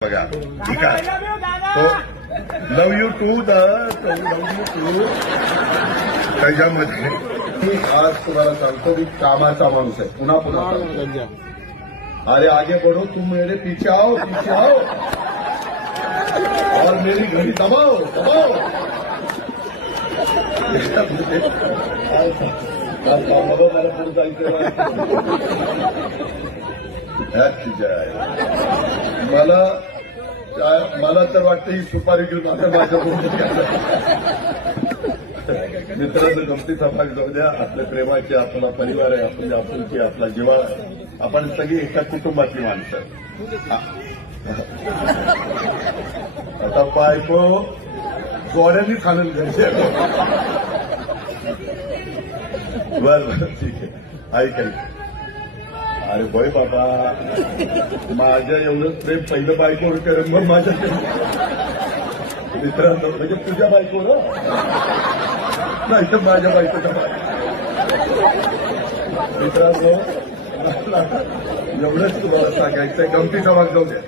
बघा ठीक आहे तो लव यू टू त्याच्यामध्ये मी आज तुम्हाला सांगतो मी कामाचा माणूस आहे पुन्हा पुन्हा अरे आगे बढ़ो तुम मेरे पीछे आओ और मेरी घड़ी दबाओ मला पुढे जायचं मला तर वाटतं ही सुपारी घेऊन आता माझ्या मित्रांनो गमतीचा भाग जाऊ द्या. आपल्या प्रेमाचे आपला परिवार आहे, आपली आपुलकी आपला जिव्हाळा आहे. आपण सगळी एका कुटुंबातली माणसं. आता बायको गोड्यांनी खाणून घ्यायचे. बरं ठीक आहे ऐक अरे बय बाबा माझ्या एवढं प्रेम पहिलं बायकोवर करेन मग माझ्या मित्रांनो म्हणजे तुझ्या बायकोवर नाही तर माझ्या बायकोच्या मित्रांनो एवढंच तुम्हाला सांगायचं गमतीचा भाग जाऊ द्या.